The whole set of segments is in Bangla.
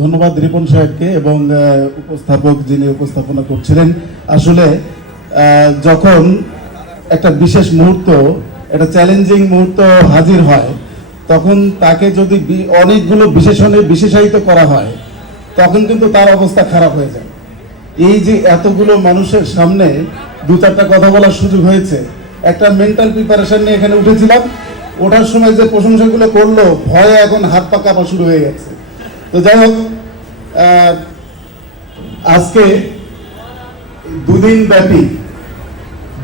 ধন্যবাদ রিপন সাহেবকে এবং উপস্থাপক যিনি উপস্থাপনা করছিলেন। আসলে যখন একটা বিশেষ মুহূর্ত, একটা চ্যালেঞ্জিং মুহূর্ত হাজির হয়, তখন তাকে যদি অনেকগুলো বিশেষণে বিশেষায়িত করা হয়, তখন কিন্তু তার অবস্থা খারাপ হয়ে যায়। এই যে এতগুলো মানুষের সামনে দু চারটা কথা বলার সুযোগ হয়েছে, একটা মেন্টাল প্রিপারেশন নিয়ে এখানে উঠেছিলাম। ওঠার সময় যে প্রশংসাগুলো করলো, ভয়ে এখন হাত পা কাঁপা শুরু হয়ে গেছে। তো যাই হোক, আজকে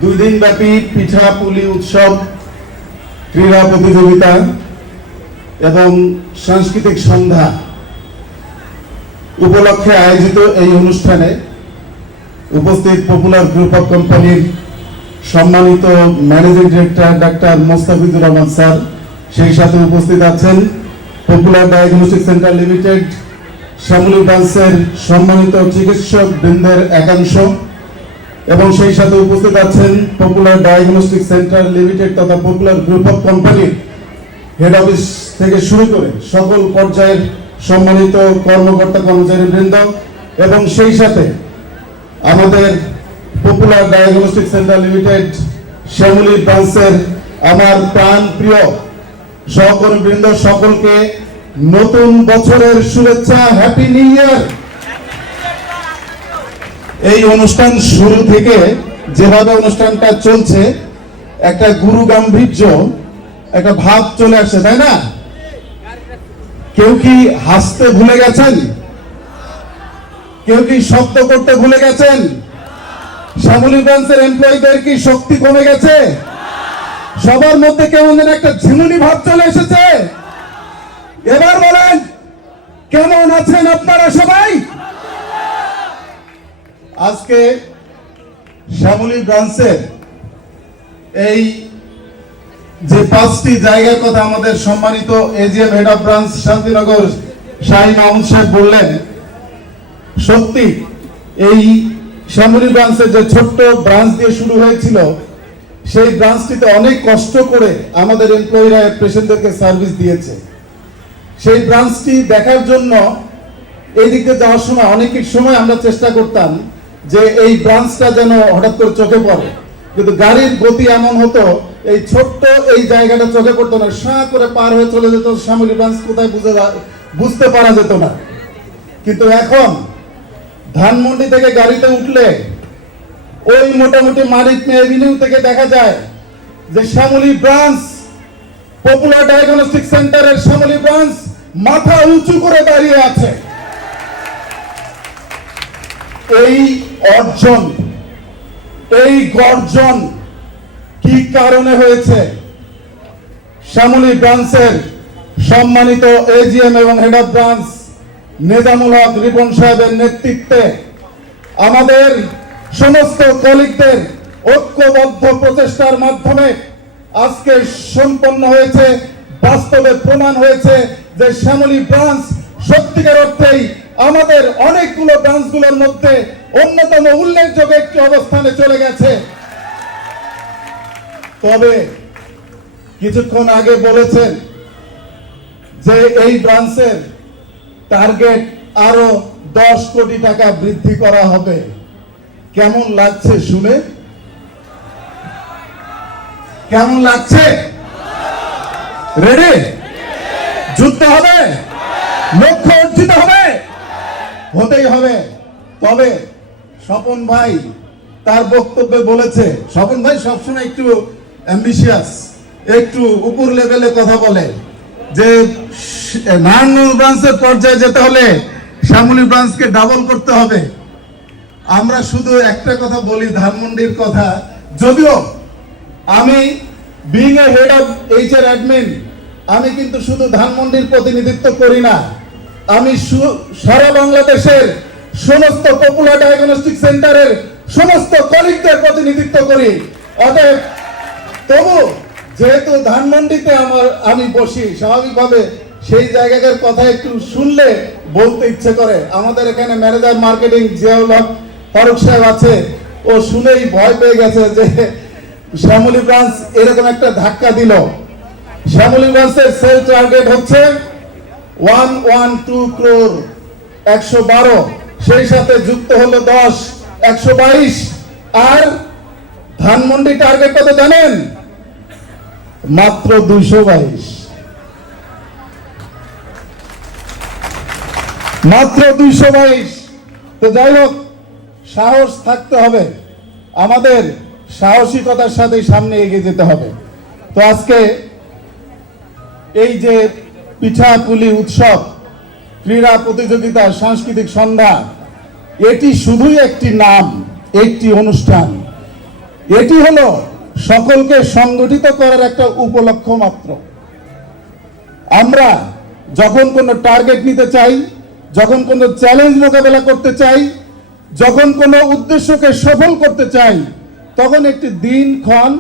দুদিন ব্যাপী পিঠাপুলি উৎসব, ক্রীড়া প্রতিযোগিতা এবং সাংস্কৃতিক সন্ধ্যা উপলক্ষে আয়োজিত এই অনুষ্ঠানে উপস্থিত পপুলার গ্রুপ অফ কোম্পানির সম্মানিত managing director doctor Mostafizur Rahman sir, সেই সাথে উপস্থিত আছেন Popular Diagnostic Centre Limited Shyamoli ব্রাঞ্চের সম্মানিত চিকিৎসক বৃন্দের একাংশ, এবং সেই সাথে উপস্থিত আছেন পপুলার ডায়াগনস্টিক সেন্টার লিমিটেড তথা পপুলার গ্রুপ অফ কোম্পানির হেড অফিস থেকে শুরু করে সকল পর্যায়ের সম্মানিত কর্মকর্তা কর্মচারী বৃন্দ, এবং সেই সাথে আমাদের Popular Diagnostic Centre Limited Shyamoli ব্রাঞ্চের আমার প্রাণ প্রিয় সহকর্মী বৃন্দ, সকলকে নতুন বছরের শুভেচ্ছা, হ্যাপি নিউ ইয়ার। এই অনুষ্ঠান শুরু থেকে যেভাবে অনুষ্ঠানটা চলছে, একটা গুরু গাম্ভীর্য, একটা ভাব চলে আসছে, তাই না? কেউ কি হাসতে ভুলে গেছেন? কেউ কি শব্দ করতে ভুলে গেছেন? শ্যামলী ব্রাঞ্চের এমপ্লয়ীদের কি শক্তি কমে গেছে? সবার মধ্যে কেমন যেন একটা ঝিমুনি ভাব চলে এসেছে। এবার বলেন, কেমন আছেন আপনারা সবাই? আজকে শ্যামলী ব্রাঞ্চের এই যে 5টি জায়গার কথা আমাদের সম্মানিত AGM head of branch Shantinagar Shahi Mahmud সাহেব বললেন, সত্যি এই শ্যামলী ব্রাঞ্চের যে ছোট্ট ব্রাঞ্চ দিয়ে শুরু হয়েছিল, সেই ব্রাঞ্চটিতে অনেক কষ্ট করে আমাদের এমপ্লয়িরা পেশেন্টদেরকে সার্ভিস দিয়েছে। সেই ব্রাঞ্চটি দেখার জন্য এই দিকে যাওয়ার সময় অনেকের সময় আমরা চেষ্টা করতাম যে এই ব্রাঞ্চটা যেন হঠাৎ করে চোখে পড়ে, কিন্তু গাড়ির গতি এমন হতো, এই ছোট্ট এই জায়গাটা চোখে পড়তো না, সাঁ করে পার হয়ে চলে যেত, শ্যামলী ব্রাঞ্চ কোথায় বুঝতে পারা যেত না। কিন্তু এখন ধানমন্ডি থেকে গাড়িতে উঠলে ওই মোটামুটি মানিক এভিনিউ থেকে দেখা যায় যে শ্যামলী ব্রাঞ্চ, পপুলার ডায়াগনস্টিক সেন্টারের শ্যামলী ব্রাঞ্চ মাথা উঁচু করে দাঁড়িয়ে আছে। এই অর্জন, এই গর্জন কি কারণে হয়েছে? শ্যামলী ব্রাঞ্চের সম্মানিত এজিএম এবং হেড অফ ব্রাঞ্চ নেজামুল হক রিপন সাহেবের নেতৃত্বে আমাদের সমস্ত কলিগদের ঐক্যবদ্ধ প্রচেষ্টার মাধ্যমে আজকে সম্পন্ন হয়েছে, বাস্তবে প্রমাণ হয়েছে যে শ্যামলী ব্রাঞ্চ সত্যিকার অর্থেই আমাদের অনেকগুলো ব্রাঞ্চগুলোর মধ্যে অন্যতম উল্লেখযোগ্য একটি অবস্থানে চলে গেছে। তবে কিছুক্ষণ আগে বলেছেন যে এই ব্রাঞ্চের টার্গেট আরো 10 কোটি টাকা বৃদ্ধি করা হবে। কেমন লাগছে শুনে? কেমন লাগছে? রেডি? যুদ্ধ হবে, লক্ষ্য অর্জিত হবে, হতেই হবে। তবে স্বপন ভাই তার বক্তব্যে বলেছে, স্বপন ভাই সবসময় একটু অ্যাম্বিশিয়াস, একটু উপর লেভেলে কথা বলে, যে নারায়ণগঞ্জ ব্রাঞ্চের পর্যায়ে যেতে হলে শ্যামলী ব্রাঞ্চকে ডাবল করতে হবে। আমরা শুধু একটা কথা বলি, ধানমন্ডির কথা, যদিও আমি being a head of HR admin, আমি কিন্তু শুধু ধানমন্ডির প্রতিনিধিত্ব করি না, আমি সারা বাংলাদেশের সমস্ত পপুলার ডায়াগনস্টিক সেন্টারের সমস্ত কলিগদের প্রতিনিধিত্ব করি। অতএব তবু যেহেতু ধানমন্ডিতে আমি বসি, স্বাভাবিকভাবে সেই জায়গার কথা একটু শুনলে বলতে ইচ্ছে করে। আমাদের এখানে ম্যানেজার মার্কেটিং জিয়াউল হক ফারুক সাহেব আছে, ও শুনেই ভয় পেয়ে গেছে যে শ্যামলী ব্রাঞ্চ এরকম একটা ধাক্কা দিল। শ্যামলী ব্রাঞ্চের সেল টার্গেট হচ্ছে 112 crore 112, সেই সাথে যুক্ত হলো 10, 122, আর ধানমন্ডি টার্গেট কত জানেন? মাত্র 222, মাত্র 222। তো যাই হোক, সাহস থাকতে হবে, আমাদের সাহসিকতার সাথে সামনে এগিয়ে যেতে হবে। তো আজকে এই যে পিঠাপুলি উৎসব, ক্রীড়া প্রতিযোগিতা, সাংস্কৃতিক সন্ধ্যা, এটি শুধুই একটি নাম, একটি অনুষ্ঠান। এটি হলো সকলকে সংগঠিত করার একটা উপলক্ষ মাত্র। আমরা যখন কোনো টার্গেট নিতে চাই, যখন কোনো চ্যালেঞ্জ মোকাবেলা করতে চাই, যখন কোনো উদ্দেশ্যকে সফল করতে চাই, তখন একটি দিনক্ষণ,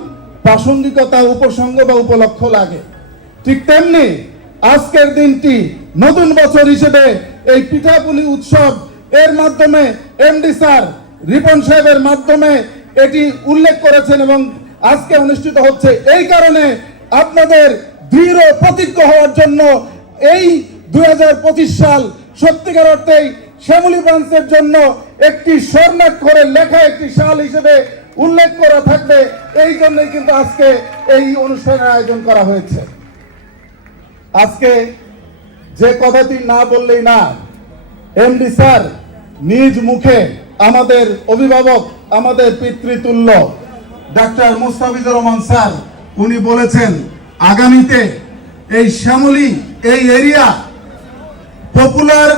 প্রাসঙ্গিকতা, উপসঙ্গ বা উপলক্ষ লাগে। ঠিক তেমনি আজকের দিনটি নতুন বছর হিসেবে এই পিঠাপুলি উৎসব এর মাধ্যমে এমডি স্যার রিপন সাহেবের মাধ্যমে এটি উল্লেখ করেছেন এবং আজকে অনুষ্ঠিত হচ্ছে। এই কারণে আপনাদের দৃঢ় প্রতিজ্ঞ হওয়ার জন্য এই 2025 সাল সত্যিকার অর্থেই শ্যামলী ব্রাঞ্চের জন্য একটি স্বর্ণাক্ষরে লেখা একটি সাল হিসেবে উল্লেখ করা থাকবে। এই জন্যই কিন্তু আজকে এই অনুষ্ঠানের আয়োজন করা হয়েছে। আজকে যে কথাটি না বললেই না, এমডি স্যার নিজ মুখে আমাদের অভিভাবক, আমাদের পিতৃতুল্য ডাক্তার মুস্তাফিজুর রহমান স্যার, উনি বলেছেন আগামীতে এই শ্যামলী, এই এরিয়া পপুলার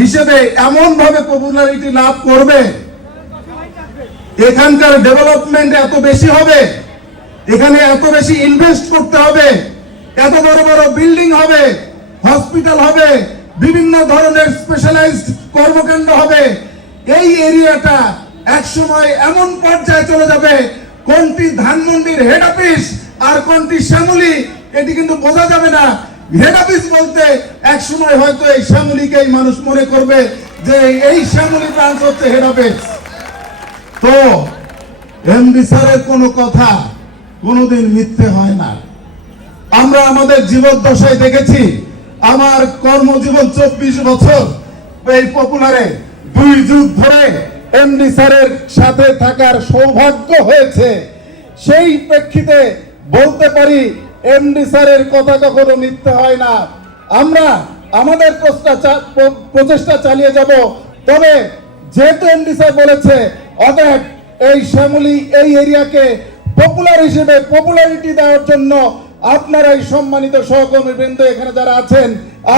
হিসেবে এমন ভাবে পপুলারিটি লাভ করবে, এখানকার ডেভেলপমেন্ট এত বেশি হবে, এখানে এত বেশি ইনভেস্ট করতে হবে, এত বড় বড় বিল্ডিং হবে, হসপিটাল হবে, বিভিন্ন ধরনের স্পেশালাইজড কর্মকাণ্ড হবে। এই এরিয়াটা একসময় এমন পর্যায়ে চলে যাবে, কোনটি ধানমন্ডির হেড অফিস আর কোনটি শ্যামলী এটি কিন্তু বোঝা যাবে না। হেড অফিস বলতে একসময় হয়তো এই শ্যামলীকেই মানুষ মনে করবে যে এই শ্যামলী ব্রাঞ্চ হচ্ছে হেড অফিস। তো এমডি স্যারের কোনো কথা কোনোদিন মিথ্যে হয় না। আমরা আমাদের জীবদ্দশায় দেখেছি, আমার কর্মজীবন 24 বছর এই পপুলারে 2 যুগ ধরে এমডি স্যারের সাথে থাকার সৌভাগ্য হয়েছে। সেই প্রেক্ষিতে বলতে পারি এমডি স্যারের কথা কখনো মিথ্যে হয় না। আমরা আমাদের প্রচেষ্টা চালিয়ে যাব। তবে যেহেতু এমডি স্যার বলেছে, অতএব এই শ্যামলী, এই এরিয়াকে পপুলার হিসেবে পপুলারিটি দেওয়ার জন্য আপনারা এই সম্মানিত সহকর্মী বৃন্দ এখানে যারা আছেন,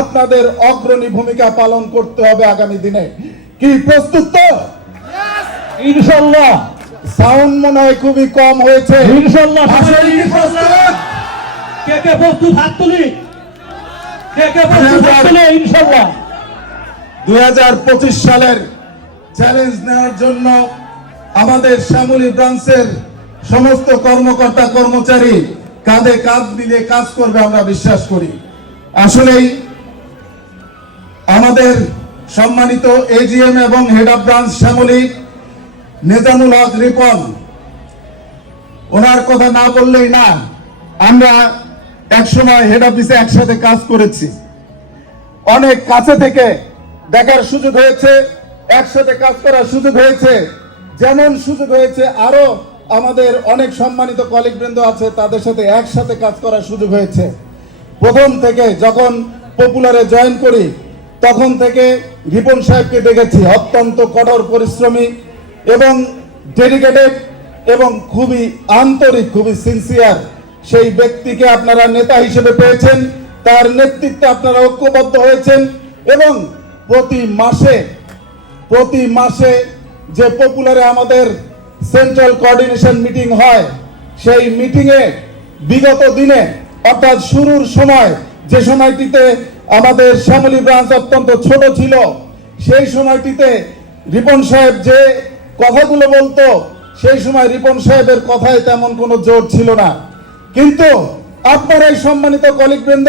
আপনাদের অগ্রণী ভূমিকা পালন করতে হবে আগামী দিনে। কি প্রস্তুত তো? ইনশাআল্লাহ। সাউন্ড মনে হয় খুবই কম হয়েছে। ইনশাআল্লাহ। আসলে কি প্রস্তুত? কে কে প্রস্তুত? হাত তুলি। কে কে প্রস্তুত? হাত তুলি। ইনশাআল্লাহ। 2025 সালের চ্যালেঞ্জ নেওয়ার জন্য আমাদের শ্যামলী ব্রাঞ্চের সমস্ত কর্মকর্তা কর্মচারী কাঁধে কাঁধ মিলিয়ে কাজ করবে আমরা বিশ্বাস করি। আসলেই আমাদের সম্মানিত এজিএম এবং হেড অফ ব্রাঞ্চ শ্যামলী নেজামুল হক রিপন, ওনার কথা না বললেই না। আমরা একসময় হেড অফিসে একসাথে কাজ করেছি, অনেক কাছে থেকে দেখার সুযোগ হয়েছে, একসাথে কাজ করার সুযোগ হয়েছে। যেমন সুযোগ হয়েছে আরো আমাদের অনেক সম্মানিত কলিগ বৃন্দ আছে, তাদের সাথে একসাথে কাজ করার সুযোগ হয়েছে। প্রথম থেকে যখন পপুলারে জয়েন করি তখন থেকে রিপন সাহেবকে দেখেছি অত্যন্ত কঠোর পরিশ্রমী এবং ডেডিকেটেড এবং খুবই আন্তরিক, খুবই সিনসিয়ার। সেই ব্যক্তিকে আপনারা নেতা হিসেবে পেয়েছেন, তার নেতৃত্বে আপনারা ঐক্যবদ্ধ হয়েছেন এবং প্রতি মাসে যে পপুলারে আমাদের সেন্ট্রাল কোঅর্ডিনেশন মিটিং হয়, সেই মিটিংয়ে বিগত দিনে অর্থাৎ শুরুর সময়, যে সময়টিতে আমাদের শ্যামলী ব্রাঞ্চ অত্যন্ত ছোট ছিল, সেই সময়টিতে রিপন সাহেব যে কথাগুলো বলতো, সেই সময় রিপন সাহেবের কথায় তেমন কোনো জোর ছিল না। কিন্তু আপনারা এই সম্মানিত কলিগ বৃন্দ,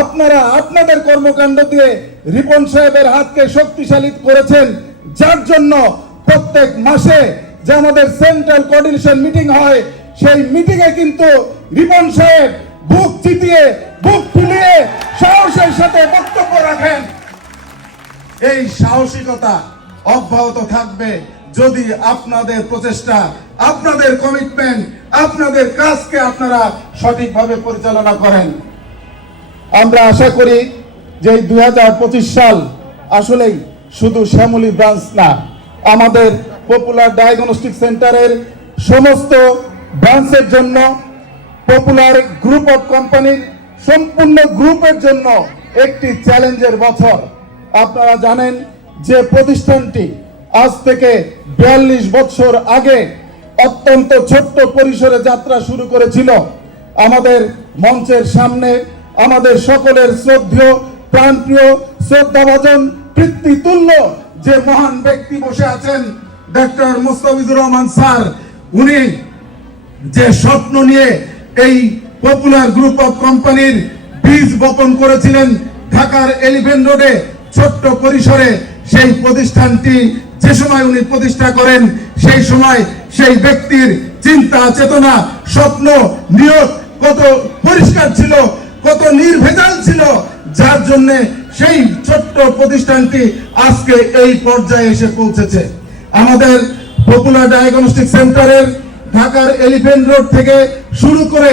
আপনারা আপনাদের কর্মকাণ্ড দিয়ে রিপন সাহেবের হাতকে শক্তিশালী করেছেন, যার জন্য প্রত্যেক মাসে যে আমাদের সেন্ট্রাল কোঅর্ডিনেশন মিটিং হয়, সেই মিটিংয়ে কিন্তু রিপন সাহেব বুক চিতিয়ে, বুক ফুলিয়ে সাহসের সাথে বক্তব্য রাখেন। এই সাহসিকতা অব্যাহত থাকবে যদি আপনাদের প্রচেষ্টা, আপনাদের কমিটমেন্ট, আপনাদের কাজকে আপনারা সঠিকভাবে পরিচালনা করেন। আমরা আশা করি যে 2025 সাল আসলেই শুধু শ্যামলী ব্রাঞ্চ না, আমাদের পপুলার ডায়াগনস্টিক সেন্টারের সমস্ত ব্রাঞ্চের জন্য, পপুলার গ্রুপ অফ কোম্পানির সম্পূর্ণ গ্রুপের জন্য একটি চ্যালেঞ্জের বছর। আপনারা জানেন যে প্রতিষ্ঠানটি আজ থেকে 42 বছর আগে অত্যন্ত ছোট্ট পরিসরে যাত্রা শুরু করেছিল। আমাদের মঞ্চের সামনে আমাদের সকলের শ্রদ্ধেয়, প্রাণপ্রিয়, শ্রদ্ধাভাজন, পিতৃতুল্য যে মহান ব্যক্তি বসে আছেন, ডক্টর মোস্তাফিজুর রহমান স্যার, উনি যে স্বপ্ন নিয়ে এই পপুলার গ্রুপ অফ কোম্পানির বীজ বপন করেছিলেন ঢাকার এলিফ্যান্ট রোডে ছোট্ট পরিসরে, সেই প্রতিষ্ঠানটি যে সময় উনি প্রতিষ্ঠা করেন সেই সময় সেই ব্যক্তির চিন্তা, চেতনা, স্বপ্ন, নিয়ত কত পরিষ্কার ছিল, কত নির্ভেজাল ছিল, যার জন্য সেই ছোট্ট প্রতিষ্ঠানটি আজকে এই পর্যায়ে এসে পৌঁছেছে। আমাদের পপুলার ডায়াগনস্টিক সেন্টারের ঢাকার এলিফ্যান্ট রোড থেকে শুরু করে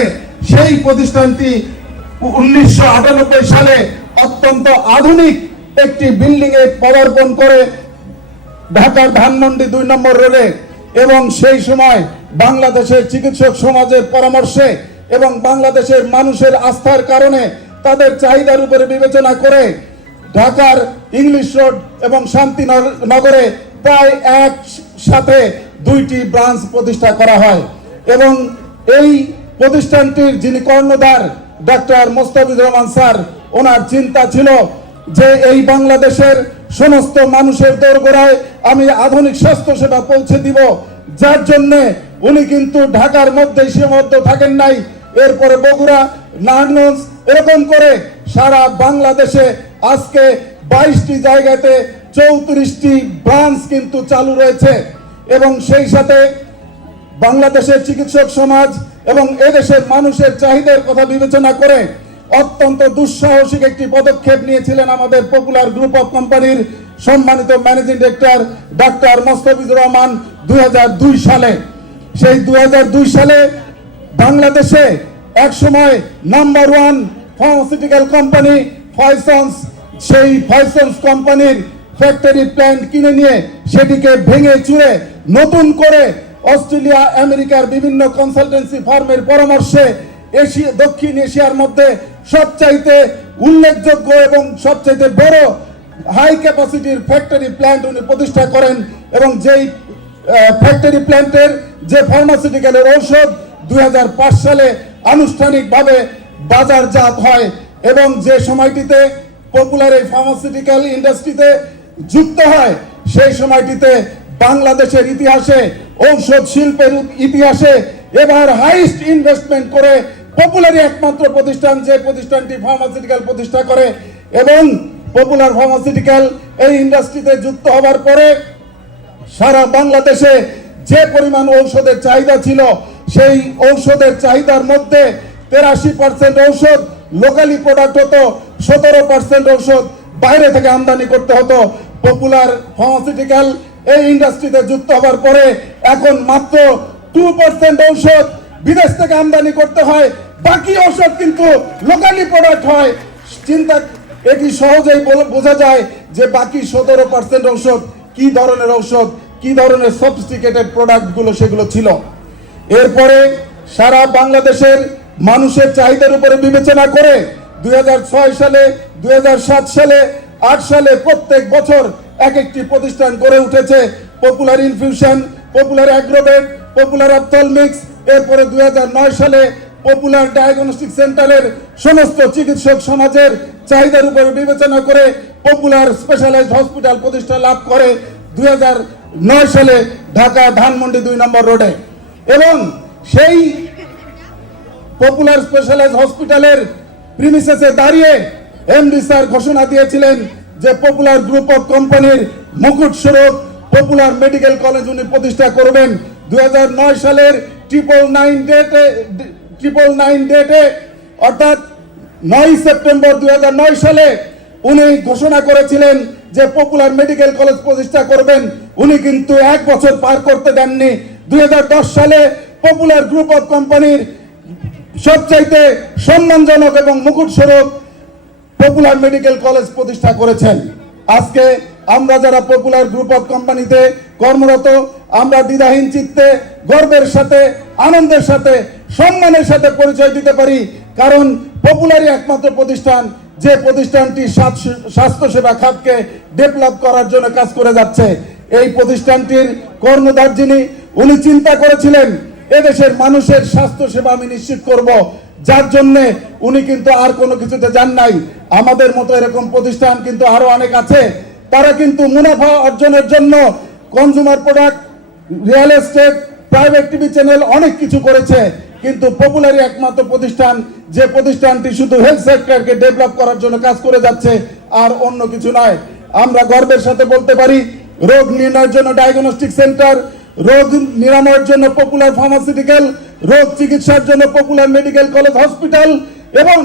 সেই প্রতিষ্ঠানটি 1998 সালে অত্যন্ত আধুনিক একটি বিল্ডিং এ পদার্পণ করে ঢাকার ধানমন্ডি 2 নম্বর রোডে, এবং সেই সময় বাংলাদেশের চিকিৎসক সমাজের পরামর্শে এবং বাংলাদেশের মানুষের আস্থার কারণে তাদের চাহিদার উপরে বিবেচনা করে ঢাকার ইংলিশ রোড এবং শান্তিনগরে প্রায় একসাথে 2টি ব্রাঞ্চ প্রতিষ্ঠা করা হয়। এবং এই প্রতিষ্ঠানটির যিনি কর্ণধার ডক্টর মোস্তাফিজুর রহমান স্যার, ওনার চিন্তা ছিল যে এই বাংলাদেশের সমস্ত মানুষের দোরগোড়ায় আমি আধুনিক স্বাস্থ্য সেবা পৌঁছে দিব, যার জন্য উনি কিন্তু ঢাকার মধ্যে সীমাবদ্ধ থাকেন নাই। এরপরে বগুড়া, নারায়ণগঞ্জ, এরকম করে সারা বাংলাদেশে আজকে 22টি জায়গাতে 34টি ব্রাঞ্চ কিন্তু চালু রয়েছে। এবং সেই সাথে বাংলাদেশের চিকিৎসক সমাজ এবং এদেশের মানুষের চাহিদার কথা বিবেচনা করে অত্যন্ত দুঃসাহসিক একটি পদক্ষেপ নিয়েছিলেন আমাদের পপুলার গ্রুপ অফ কোম্পানির সম্মানিত managing director doctor Mostafizur Rahman 2002 সালে। সেই 2002 সালে বাংলাদেশে একসময় নাম্বার 1 ফার্মাসিউটিক্যাল কোম্পানি ফয়সন্স, সেই ফয়সন্স কোম্পানির ফ্যাক্টরি প্ল্যান্ট কিনে নিয়ে সেটিকে ভেঙে চুরে নতুন করে অস্ট্রেলিয়া, আমেরিকার বিভিন্ন কনসালটেন্সি ফার্মের পরামর্শে দক্ষিণ এশিয়ার মধ্যে সবচাইতে উল্লেখযোগ্য এবং সবচাইতে বড় হাই ক্যাপাসিটির ফ্যাক্টরি প্ল্যান্ট উনি প্রতিষ্ঠা করেন। এবং যেই ফ্যাক্টরি প্ল্যান্টের যে ফার্মাসিউটিক্যালের ঔষধ 2005 সালে আনুষ্ঠানিকভাবে বাজারজাত হয়। এবং যে সময়টিতে পপুলার এই ফার্মাসিউটিক্যাল ইন্ডাস্ট্রিতে যুক্ত হয়, সেই সময়টিতে বাংলাদেশের ইতিহাসে, ঔষধ শিল্পের ইতিহাসে এবার হাইস্ট ইনভেস্টমেন্ট করে পপুলারই একমাত্র প্রতিষ্ঠান যে প্রতিষ্ঠানটি ফার্মাসিউটিক্যাল প্রতিষ্ঠা করে। এবং পপুলার ফার্মাসিউটিক্যাল এই ইন্ডাস্ট্রিতে যুক্ত হবার পরে সারা বাংলাদেশে যে পরিমাণ ঔষধের চাহিদা ছিল, সেই ঔষধের চাহিদার মধ্যে 83% ঔষধ লোকালি প্রোডাক্ট হতো, 17% ঔষধ বাইরে থেকে আমদানি করতে হতো। পপুলার ফার্মাসিউটিক্যাল এই ইন্ডাস্ট্রিতে যুক্ত হবার পরে এখন মাত্র 2% ঔষধ বিদেশ থেকে আমদানি করতে হয়, বাকি ঔষধ কিন্তু লোকালি প্রোডাক্ট হয়। চিন্তা এটি সহজেই বোঝা যায় যে বাকি 17% ঔষধ কি ধরনের ঔষধ, কি ধরনের সফিস্টিকেটেড প্রোডাক্টগুলো সেগুলো ছিল। এরপরে সারা বাংলাদেশের মানুষের চাহিদার উপরে বিবেচনা করে 2006 সালে, 2007 সালে, 8 সালে প্রত্যেক বছর এক একটি প্রতিষ্ঠান গড়ে উঠেছে। Popular infusion, popular agrovet, popular ophthalmics. এরপরে 2009 সালে পপুলার ডায়াগনস্টিক সেন্টারের সমস্ত চিকিৎসক সমাজের চাহিদার উপরে বিবেচনা করে পপুলার স্পেশালাইজড হসপিটাল প্রতিষ্ঠা লাভ করে 2009 সালে ঢাকা ধানমন্ডি 2 নম্বর রোডে। এবং সেই পপুলার স্পেশালাইজড হসপিটালের প্রিমিসেসে দাঁড়িয়ে এমডি স্যার ঘোষণা দিয়েছিলেন যে পপুলার গ্রুপ অফ কোম্পানির মুকুট স্বরূপ পপুলার মেডিকেল কলেজ উনি প্রতিষ্ঠা করবেন। 2009 সালের 999 ডেটে অর্থাৎ 9 সেপ্টেম্বর 2009 সালে উনি ঘোষণা করেছিলেন যে পপুলার মেডিকেল কলেজ প্রতিষ্ঠা করবেন, উনি কিন্তু 1 বছর পার করতে দেননি। 2010 সালে পপুলার গ্রুপ অফ কোম্পানির সবচাইতে সম্মানজনক এবং মুকুট স্বরূপ পপুলার মেডিকেল কলেজ প্রতিষ্ঠা করেছেন। আজকে আমরা যারা পপুলার গ্রুপ অফ কোম্পানিতে কর্মরত, আমরা দ্বিধাহীন চিত্তে গর্বের সাথে, আনন্দের সাথে, সম্মানের সাথে পরিচয় দিতে পারি, কারণ পপুলারই একমাত্র প্রতিষ্ঠান যে প্রতিষ্ঠানটি স্বাস্থ্যসেবা খাতকে ডেভেলপ করার জন্য কাজ করে যাচ্ছে। এই প্রতিষ্ঠানটির কর্ণধার যিনি, উনি চিন্তা করেছিলেন এদেশের মানুষের স্বাস্থ্যসেবা আমি নিশ্চিত করব, যার জন্য উনি কিন্তু আর কোনো কিছুতে যান নাই। আমাদের মতো এরকম প্রতিষ্ঠান কিন্তু আরো অনেক আছে, তারা কিন্তু মুনাফা অর্জনের জন্য consumer product, real estate, private TV channel অনেক কিছু করেছে, কিন্তু পপুলারই একমাত্র প্রতিষ্ঠান যে প্রতিষ্ঠানটি শুধু হেলথ সেক্টরকে ডেভেলপ করার জন্য কাজ করে যাচ্ছে, আর অন্য কিছু নয়। আমরা গর্বের সাথে বলতে পারি, রোগ নির্ণয়ের জন্য ডায়াগনস্টিক সেন্টার, রোগ নিরাময়ের জন্য পপুলার ফার্মাসিউটিক্যাল, রোগ চিকিৎসার জন্য পপুলার মেডিকেল কলেজ হসপিটাল, এবং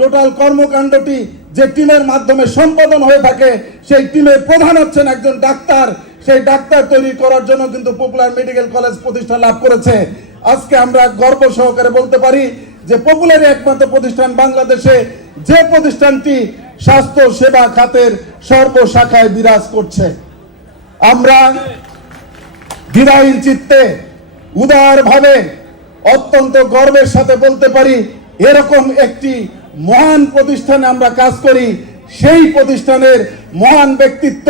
টোটাল কর্মকাণ্ডটি যে টিমের মাধ্যমে সম্পাদন হয়ে থাকে, সেই টিমের প্রধান হচ্ছেন একজন ডাক্তার। সেই ডাক্তার তৈরি করার জন্য কিন্তু পপুলার মেডিকেল কলেজ প্রতিষ্ঠা লাভ করেছে। আজকে আমরা গর্ব সহকারে বলতে পারি যে পপুলারই একমাত্র প্রতিষ্ঠান বাংলাদেশে যে প্রতিষ্ঠানটি স্বাস্থ্য সেবা খাতের সর্বশাখায় বিরাজ করছে। আমরা দ্বিধাহীন চিত্তে, উদারভাবে, অত্যন্ত গর্বের সাথে বলতে পারি, এরকম একটি মহান প্রতিষ্ঠানে আমরা কাজ করি। সেই প্রতিষ্ঠানের মহান ব্যক্তিত্ব,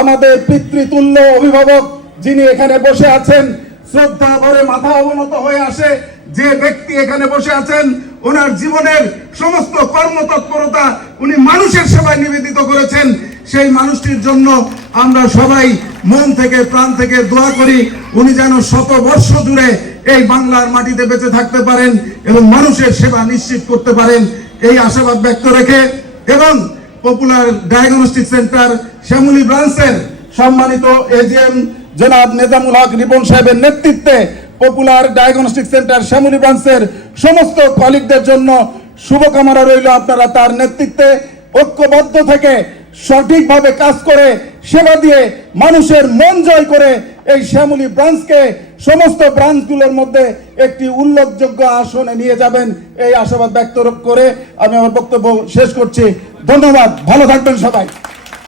আমাদের পিতৃতুল্য অভিভাবক যিনি এখানে বসে আছেন, শ্রদ্ধা ভরে মাথা অবনত হয়ে আসে যে ব্যক্তি এখানে বসে আছেন, ওনার জীবনের সমস্ত কর্মতৎপরতা উনি মানুষের সেবায় নিবেদিত করেছেন। সেই মানুষটির জন্য আমরা সবাই মন থেকে, প্রাণ থেকে দোয়া করি, উনি যেন 100 বর্ষ জুড়ে এই বাংলার মাটিতে বেঁচে থাকতে পারেন এবং মানুষের সেবা নিশ্চিত করতে পারেন, এই আশাবাদ ব্যক্ত রেখে, এবং পপুলার ডায়াগনস্টিক সেন্টার শ্যামলী ব্রাঞ্চের সম্মানিত এজিএম জনাব নেজামুল হক রিপন সাহেবের নেতৃত্বে পপুলার ডায়াগনস্টিক সেন্টার শ্যামলী ব্রাঞ্চের সমস্ত কলিগদের জন্য শুভকামনা রইল। আপনারা তার নেতৃত্বে ঐক্যবদ্ধ থেকে সঠিকভাবে কাজ করে, সেবা দিয়ে, মানুষের মন জয় করে এই শ্যামলী ব্রাঞ্চকে সমস্ত ব্রাঞ্চগুলোর মধ্যে একটি উল্লেখযোগ্য আসনে নিয়ে যাবেন, এই আশাবাদ ব্যক্ত করে আমি আমার বক্তব্য শেষ করছি। ধন্যবাদ, ভালো থাকবেন সবাই।